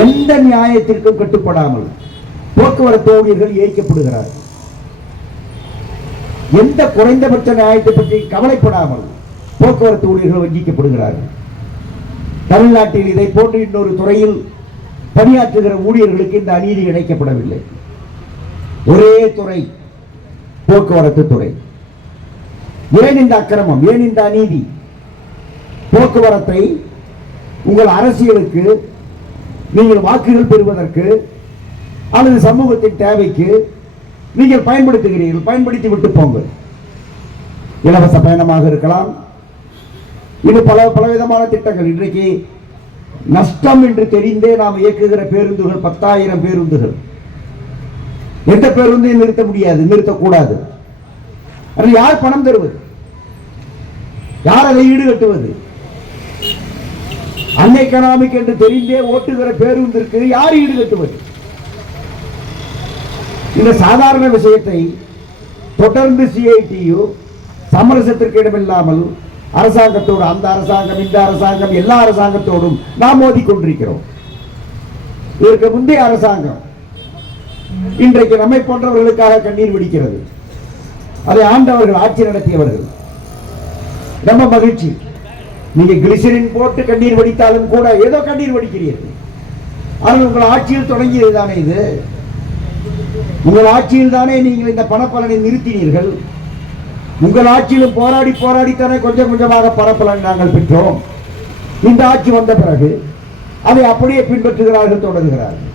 எந்த நியாயத்திற்கும் கட்டுப்படாமல் போக்குவரத்து ஊழியர்கள் ஏய்க்கப்படுகிறார்கள் எந்த குறைந்தபட்ச நியாயத்தை பற்றி கவலைப்படாமல் போக்குவரத்து ஊழியர்கள் வஞ்சிக்கப்படுகிறார்கள். தமிழ்நாட்டில் இதை போன்று இன்னொரு துறையில் பணியாற்றுகிற ஊழியர்களுக்கு இந்த அநீதி இணைக்கப்படவில்லை. ஒரே துறை போக்குவரத்து துறை. ஏன் இந்த அக்கிரமம்? ஏன் இந்த அநீதி? போக்குவரத்தை உங்கள் அரசியலுக்கு நீங்கள் வாக்குகள் பெறுவதற்கு அல்லது சமூகத்தின் தேவைக்கு நீங்கள் பயன்படுத்துகிறீர்கள் பயன்படுத்தி விட்டு போங்க இலவச பயணமாக இருக்கலாம். இது பல பலவிதமான திட்டங்கள். இன்றைக்கு நஷ்டம் என்று தெரிந்தே நாம் இயக்குகிற பேருந்துகள் பத்தாயிரம் பேருந்துகள். எந்த பேருந்தையும் நிறுத்த முடியாது நிறுத்தக்கூடாது. அதில் யார் பணம் தருவது? யார் அதை ஈடுகட்டுவது? அன்எக்கனாமிக் என்று தெரிந்தே ஓட்டுகிற பேருந்திற்கு யார் ஈடுகட்டுவது இந்த சாதாரண விஷயத்தை தொடர்ந்து சிஐடியு சமரசத்திற்கு இடமில்லாமல் அரசாங்கத்தோடு அந்த அரசாங்கம் இந்த அரசாங்கம் எல்லா அரசாங்கத்தோடும் நாம் மோதி கொண்டிருக்கிறோம் இதற்கு முந்தைய அரசாங்கம் இன்றைக்கு நம்மை போன்றவர்களுக்காக கண்ணீர் வெடிக்கிறது. அதை ஆண்டவர்கள் ஆட்சி நடத்தியவர்கள். ரொம்ப மகிழ்ச்சி. நீங்க கிளிசரின் போட்டு கண்ணீர் வடித்தாலும் கூட ஏதோ கண்ணீர் வடிக்கிறீர்கள். ஆனால் உங்கள் ஆட்சியில் தொடங்கியது தானே இது? உங்கள் ஆட்சியில் தானே நீங்கள் இந்த பணப்பலனை நிறுத்தினீர்கள். உங்கள் ஆட்சியிலும் போராடி போராடித்தானே கொஞ்சம் கொஞ்சமாக பணப்பலன் நாங்கள் பெற்றோம். இந்த ஆட்சி வந்த பிறகு அதை அப்படியே பின்பற்றுகிறார்கள் தொடர்கிறார்கள்.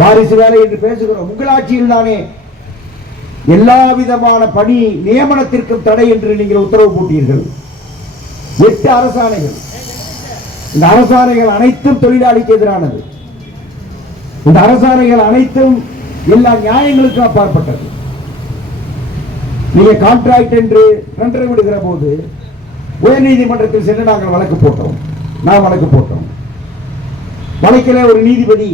வாரிசு வேலை என்று பேசுகிறோம். உங்கள் ஆட்சியில் தானே எல்லா விதமான பணி நியமனத்திற்கும் தடை என்று நீங்கள் உத்தரவு போட்டீர்கள். எட்டு அரசாணைகள். இந்த அரசாணைகள் அனைத்தும் தொழிலாளிக்கு எதிரானது. இந்த அரசாணைகள் அனைத்தும் எல்லா நியாயங்களுக்கும் அப்பாற்பட்டது. நீங்க கான்ட்ராக்ட் என்று டெண்டர் விடுகிற போது உயர்நீதிமன்றத்தில் சென்று நாங்கள் வழக்கு போட்டோம். நான் வழக்கு போட்டோம். வழக்கிலே ஒரு நீதிபதி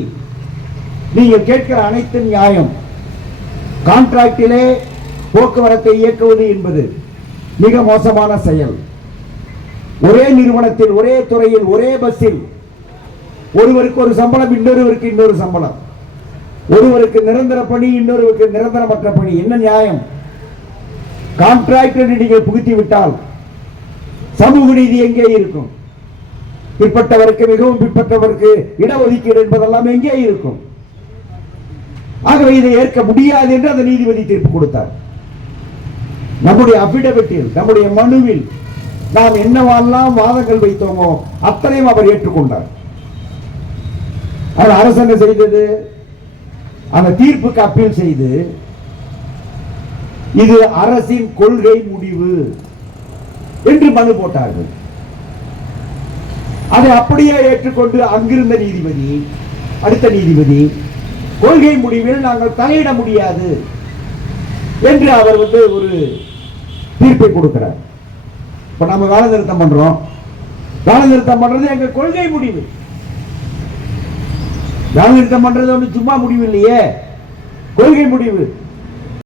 நீங்கள் கேட்கிற அனைத்து நியாயம் கான்ட்ராக்டிலே போக்குவரத்தை இயக்குவது என்பது மிக மோசமான செயல். ஒரே நிறுவனத்தில் ஒரே துறையில் ஒரே பஸ்ஸில் ஒருவருக்கு ஒரு சம்பளம் இன்னொருவருக்கு இன்னொரு சம்பளம். ஒருவருக்கு நிரந்தர பணி இன்னொருவருக்கு நிரந்தரமற்ற பணி. என்ன நியாயம்? கான்ட்ராக்ட் என்று நீங்கள் புகுத்தி விட்டால் சமூக நீதி எங்கே இருக்கும்? பிற்பட்டவருக்கு மிகவும் பிற்பட்டவருக்கு இடஒதுக்கீடு என்பதெல்லாம் எங்கே இருக்கும்? ஆகவே இதை ஏற்க முடியாது என்று அந்த நீதிபதி தீர்ப்பு கொடுத்தார். நம்முடைய அபிடவிட்டில் நம்முடைய மனுவில் நாம் என்னவெல்லாம் வாதங்கள் வைத்தோமோ அத்தனையும் அவர் ஏற்றுக்கொண்டார். அவர் அரசு என்ன செய்தது? அந்த தீர்ப்புக்கு அப்பீல் செய்து இது அரசின் கொள்கை முடிவு என்று மனு போட்டார்கள். அதை அப்படியே ஏற்றுக்கொண்டு அங்கிருந்த நீதிபதி அடுத்த நீதிபதி கொள்கை முடிவில் நாங்கள் தலையிட முடியாது என்று அவர் வந்து ஒரு தீர்ப்பை கொடுக்கிறார். இப்ப நம்ம வேலை நிறுத்தம் பண்றோம். வேலை நிறுத்தம் பண்றது எங்க கொள்கை முடிவு. வேலை நிறுத்தம் பண்றது வந்து சும்மா முடிவு இல்லையே. கொள்கை முடிவு.